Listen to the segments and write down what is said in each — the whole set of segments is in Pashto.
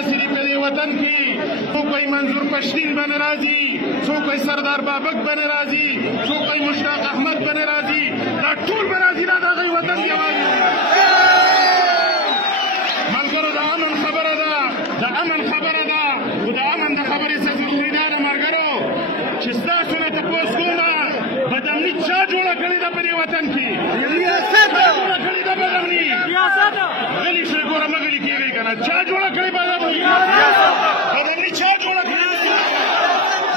داسې دي په دې وطن کې څوک وایي منظور پښتین به نه راځي، څوک وایي سردار بابک به نه راځي، څوک وایي مشتاق احمد به نه راځي، دا ټول به راځي. دا د هغوی وطن یوازې ملګرو د امن خبره ده، د امن خبره ده. خو د امن د خبرې څه ضروري ده ملګرو چې ستاسو نه تپوس کومه بدامني چا جوړه کړې ده په دې وطن کې؟ جوړه کړې ده بدامني. غلي شئ ګوره مه غلي کېږئ که نه. چا جوړه کړې بدامني؟ بدامني چا جوړه کړې ده؟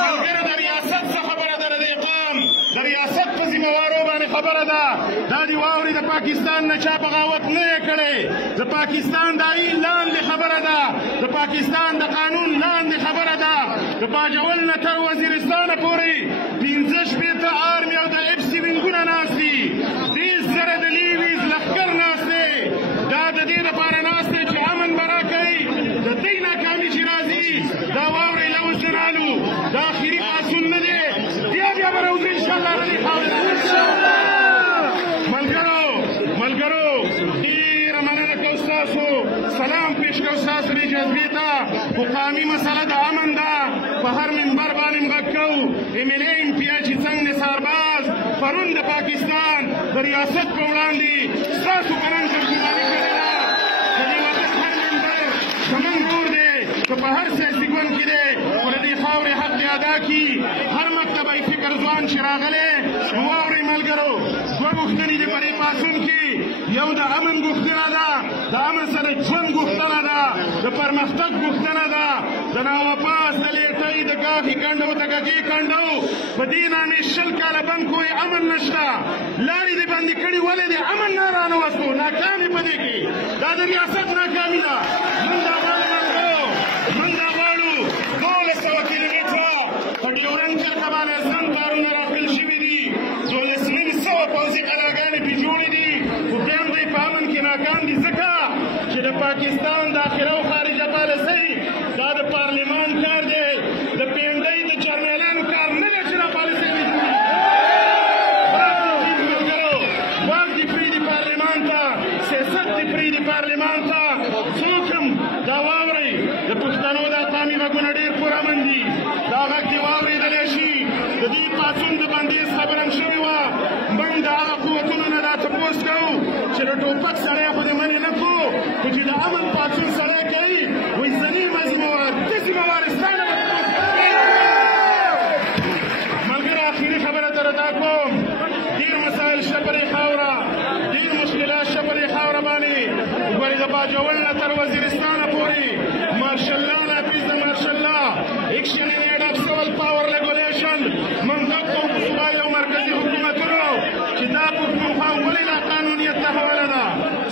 ملګرو د ریاست څه خبره ده؟ د دې قام د ریاست په ذمهوارو باندې خبره ده. دا دې واوري د پاکستان نه چا بغاوت نه یې کړی. د پاکستان د آیین لاندې خبره ده، د پاکستان د قانون لاندې خبره ده. د باجوړ نه تر وزیرستانه پورې 15 آرمي او د FC وینګونه ناست دي. 30 زره د لیویز لښکر ناست دی. دا د دې دپاره ناست دی چې امن به راکوي. د دې ناکامي چې راځي دا واورئ لوز جنالو دا آخري پاڅون نه دی. بیا به راوځو انشاءالله د دې خاورې نه. ملګرو ډېره مننه کوو ستاسو، سلام پیش کوو ستاسو دې جذبې ته. خو قامي مسله د امن ده. په هر منبر باندې م غږ کوو MLA امتیاز چې څنګ سارباز پرون د پاکستان د ریاست په وړاندې ستاسو په نن ترجماني کړې ده. د دې وطن هر منبر زموږ ورور دی که په هر سیاسي ګوند کې دی خو د دې خاورې حق یې ادا کړي. هر مکتبه فکر ځوان چې راغلی واورئ ملګرو دوه غوښتنې دي په دې پاڅون کې. یو د امن غوښتنه ده، د امن سره ژوند غوښتنه ده، د پرمختګ غوښتنه ده. د ناوپاس د لیټۍ د ګاښي کنډو د ګګې کنډو په دې نامې 20 کاله بند کوی امن نشته. لارې دې بندې کړي ولې دې امن نه رانوستو؟ ناکامې په دې کې دا د ریاست ناکامي ده. موږ دا غواړو ملګرو، موږ دا غواړو 1200 کیلومتره په ډیورنډ کرښه باندې زنګ بارونه راخپل شوي دي. 1200 پوځي کلاګانې پرې جوړې دي. خو بیا هم دوی په امن کې ناکام دي ځکه چې د پاکستان داخله او خارجه پالیسۍ دا د پارلمان کار دی. د پینډۍ د جرنیلانو کار نه دی چې دا پالیسۍ دې جوړي. ملګرو واک دې پرېږدي پارلمان ته، سیاست دې پرېږدي پارلمان ته. څوک هم دا واورئ د پښتنو دا قامي غږونه ډېر پرامن دي. دا غږ دې واورېدلی شي. د دې پاڅون د بندیز خبره هم شوې وه. موږ د هغه قوتونو نه دا تپوس کوو چې د ټوپک سړی خو دې منې نه کړو خو چې د امن پاڅون سړی کوي وایي زه نه یم ذمهوار، ته ذمهوار یې. ستا نه به تپوس ملګرو آخري خبره در ادا کوم. ډېر مسایل شته په دې خاوره، ډېر مشکلات شته په دې خاوره باندې. ګورې د باجوړ نه تر وزیرستانه پورې مارشالله نافظ د مارشالله ایکشن ان ایډ اف سیول پاور ریګولیشن موږ غږ کوو په صوبایي او مرکزي حکومتونو چې دا پښتونخوا ولې ناقانونیت ته حواله ده.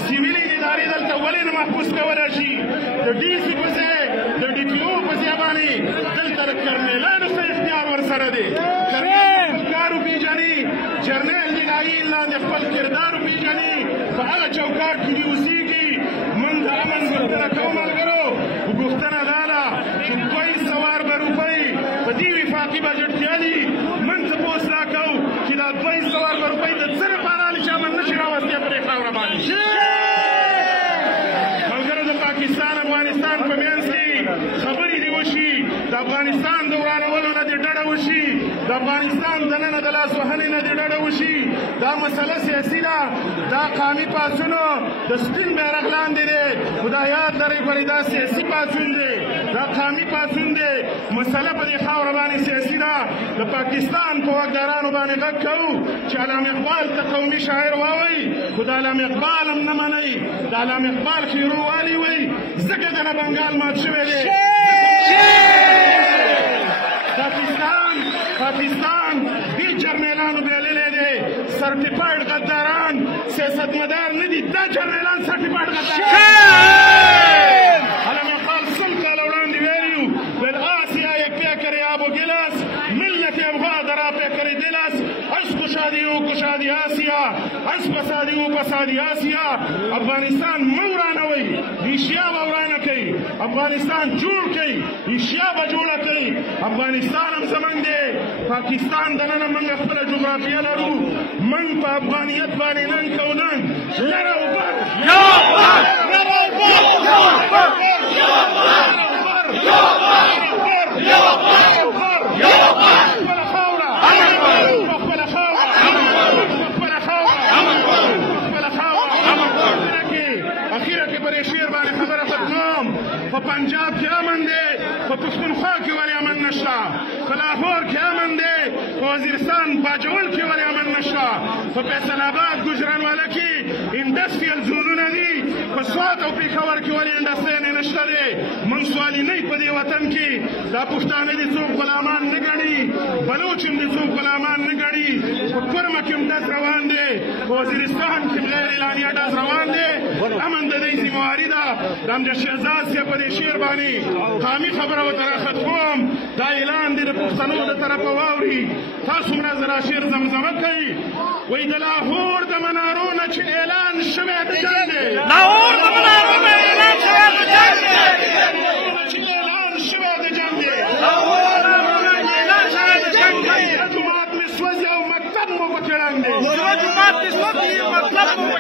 سیویلي ادارې دلته ولې نه محفوظ کولی شي؟ د DC په ځای د DPO په ځای باندې دلته د کرنیلانو څه اختیار ورسره دی. کرنیل کار وپېژني، جرنیل دې د آیین لاندې خپل کردار وپېژني، په هغه چوکاټ کې دې اوسېږي. موږ د امن غوښتنه کوو ملګرو. غوښتنه دا ده چې 200 روپۍ په دې وفاقي بجټ کې علي. موږ تپوس را کوو چې دا 200 روپۍ د څه لپاره علي چې امن نشي راوستی په دې خاوره باندې. ملګرو د پاکستان افغانستان په منځ کې خبرې دې وشي، د افغانستان د ورانولو نه دې ډډه وشي، د افغانستان دننه د لاس وهنې نه دې ډډه وشي. دا مسله سیاسي ده. دا قامي پاڅونو د سپین بیرغ لاندې دی. خو دا یاد لرئ ګورئ دا سیاسي پاڅون دی، دا قامي پاڅون دی. مسله په دې خاوره باندې سیاسي ده. د پاکستان په واکدارانو باندې غږ کوو چې علامه اقبال ته قومي شاعر واوئ. خو د علامه اقبال هم نه منئ. د علامه اقبال خیروالي وایي ځکه که نه بنګال مات شوی دی. پاکستان دې جرنیلانو بللی دی سرټیفاید غداران، سیاستمدار نه دي. دا جرنیلان سرټیفاید غداران. علامه اقبال 100 کاله وړاندې ویلي ویل آسیا یک پیکر آب و گلاس ملت افغان درا پیکر دلاس عشق شادی و کشادی آسیا عشق فسادی و فسادی آسیا. افغانستان مه ورانوئ، ایشیا به ورانه کوي. افغانستان جوړ کوي، ایشیا به جوړه کوي. افغانستان هم زموږ دی. پاکستان دننه موږ خپله جغرافیه لرو. موږ په افغانیت باندې نن کوو نن لر او بر. پنجاب کې امن دی، په پښتونخوا کې ولې امن نشته، په لاهور کې امن دی، په وزیرستان باجوړ کې ولې امن نشته، په فیصل آباد ګوجرانواله کې انډسټریل زونونه دي، په سوات او پېښور کې ولې انډسټري نشته دی. موږ سوالي نه په دې وطن کې دا پښتانه دي څوک غلامان نه ګڼي، بلوچ هم دي څوک غلامان نه ګڼي. په کرمه کې هم ډز روان دی، په وزیرستان کې غیر اعلانیه ډز روان دی. امن د دې ذمہواري ده. د امجد شهزاد صاحب په دې شعر باندې قامي خبره ورته راختموم. دا اعلان دی د پښتنو د طرفه واوري. تاسو مې زرا شعر زمزمه کوي، وایي د لاهور د منارو نه چې اعلان شوی د جنګ دی، لاهور د منارو نه اعلان شوی د جنګ دی، چې اعلان شوی د جنګ دی، لاهور د منارو نه اعلان شوی د جنګ دی. جومات مې سوځي او مکتب مو پکې ړنګ دی، جومات مې سوځي او مکتب مو